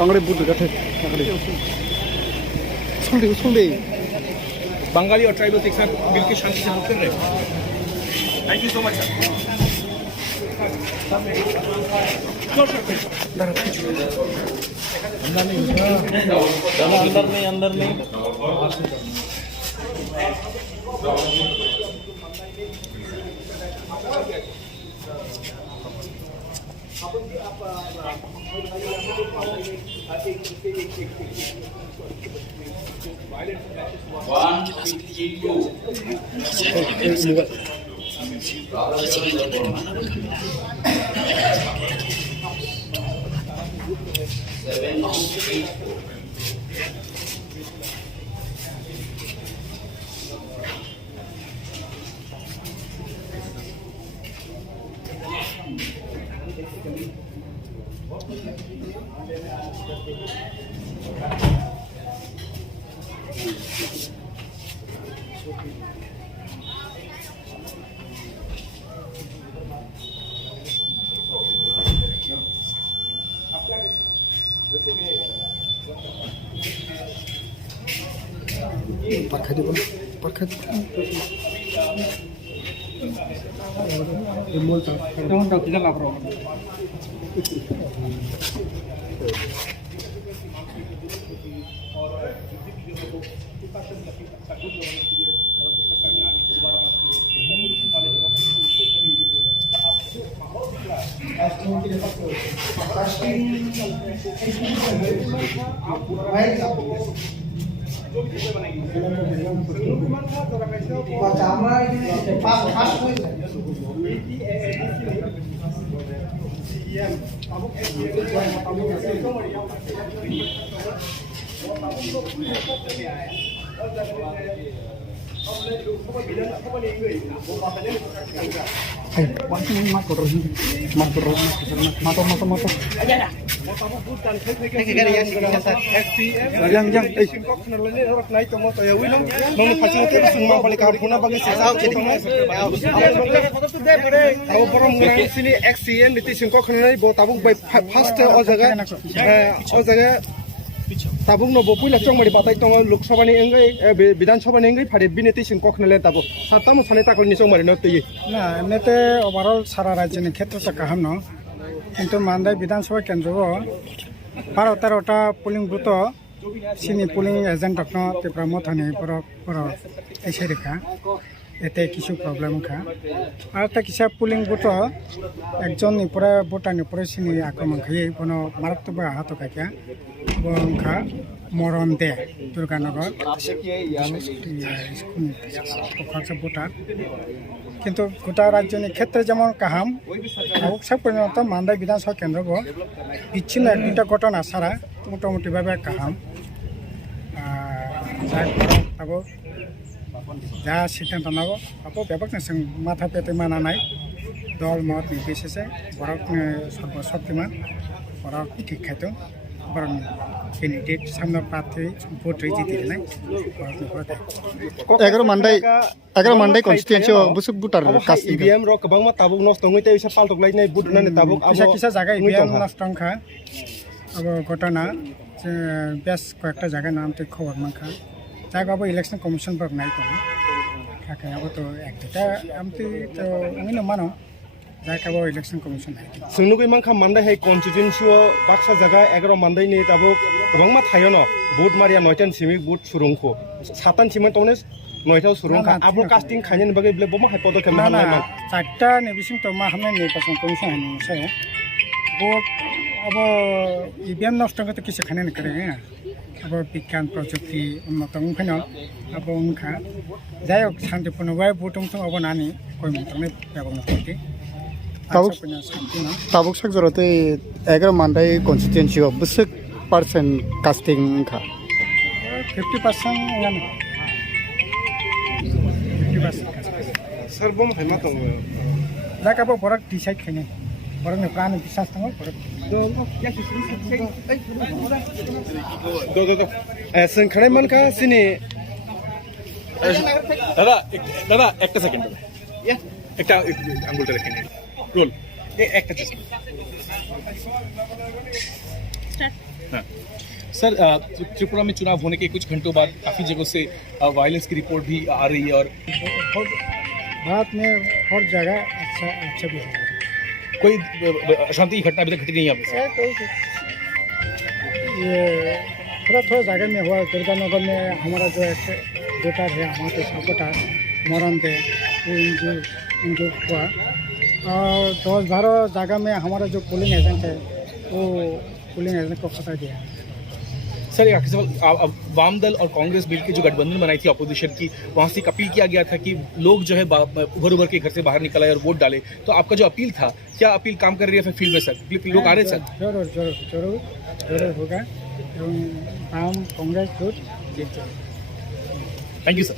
Tangre butuh kat. Sunday. Bengali और tribal एक साथ मिलकर शांति से कर रहे हैं। Thank you so much. अंदर नहीं। Pakai tabung no bopui la chong mari batai tong lok sabha ni engai bidan sabha ni engai phare bineti sin kokh nale tabo satam sane takol ni chong mari no tei না এমনিতে overall সারা রাজ্যের ক্ষেত্রে কাহাম ন কিন্তু মান্দাই বিধানসভা কেন্দ্র 12-13টা polling booth সিনি পুলিং এজেন্ট ত্রিপুরা মথানি এসে রেখা এতে কিছু প্রবলেম খা আর তা কিছু পুলিং বুথ একজন পরে ভোটারনি পরে সিনি আক্রমণ খাই কোনো মারাত্মক আহত খাইকা খা মরণ দে দুর্গানগর ভোটার কিন্তু গোটা রাজ্যের ক্ষেত্রে যেমন কাহাম সব পর্যন্ত মান্দাই বিধানসভা কেন্দ্র বিচ্ছিন্ন এক দুটা ঘটনা ছাড়া মোটামুটিভাবে কাহাম তাবো যা সিদ্ধান্ত নেব তাবো ব্যাপক মাথা পেতে মানা নাই দল মত নির্বিশেষে বরক সর্বশক্তিমান বরক ঠিক খাইতো বরং ক্যান্ডিডেট সামনে প্রার্থী ভোট জিতে নাই 11 Mandai Constituency busuk butar kas IBM ro kabang ma tabuk nos tongai te isa paltok lai nai bud na ne tabuk কিছু জায়গায় IBM নষ্টং খা আবার ঘটনা বেশ কয়েকটা জায়গায় নাম তো খবর মাখা জায়গা আবার ইলেকশন কমিশন পর নাই তো থাকে আবার তো একটা আমতি তো আমি না মানো জায়গা আবার ইলেকশন কমিশন নাই sungnugi mangkha mandai hai constituency o baksa jaga 11 mandai ni tabuk kabang ma thayo no bud maria 9tan simik bud surungko 7tan simai tone 9taw surungka abo casting khainen bagai ble boma hai podokep ma না চারটা নির্বাচন তো মা Haman নির্বাচন commission হাইছে vote আবার EVM নষ্ট করতে কিছু খানে না করে আবার বিজ্ঞান প্রযুক্তি উন্নত ওখানে আবার উনখা যাই হোক শান্তিপূর্ণভাবে ভোট অংশ আবার নানি কই মতনে ব্যবহার করতে tabuk sak jorote 11 Mandai Constituency busuk percent casting kha 50% ngam 50% sarbom hai ma tong জায়গা আবার বড় ডিসাইড খাইনে বড় প্রাণ বিশ্বাস থাকো বড় जों खानाय मानखा सिनि दादा दादा একটা সেকেন্ড দাদা একটা আঙ্গুলটা রেখে নিন রোল একটা চেষ্টা हाँ सर त्रिपुरा में चुनाव होने के कुछ घंटों बाद काफ़ी जगहों से वायलेंस की रिपोर्ट भी आ रही है और भारत में हर जगह अच्छा भी है कोई अशांति की घटना अभी तक घटी नहीं है यहाँ पे ये थोड़ा जगह में हुआ दुर्गानगर में हमारा जो एक वोटर है हमारे सपोर्टर मरण थे इंजूर हुआ और 10-12 जगह में हमारा जो पोलिंग एजेंट है वो पोलिंग एजेंट को फंसा दिया। सर एक आखिरी सवाल वाम दल और कांग्रेस मिल के जो गठबंधन बनाई थी अपोजिशन की वहाँ से एक अपील किया गया था कि लोग जो है उभर के घर से बाहर निकल आए और वोट डाले तो आपका जो अपील था क्या अपील काम कर रही है फिर फील्ड में सर लोग आ रहे हैं सर जरूर होगा वाम कांग्रेस जुट जीत जाए। थैंक यू सर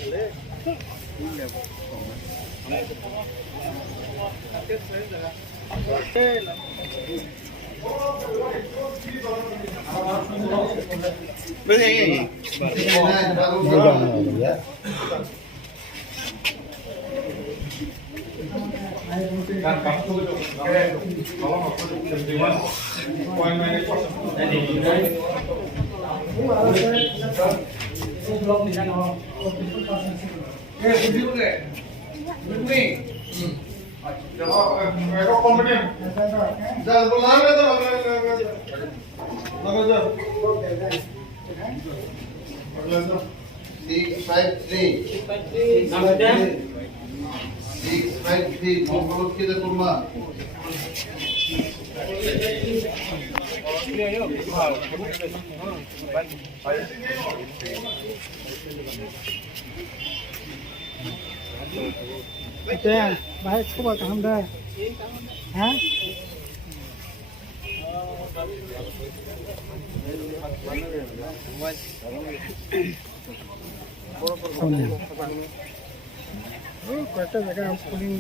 भाई खबर हम दे हैं कयटा जगह पोलिंग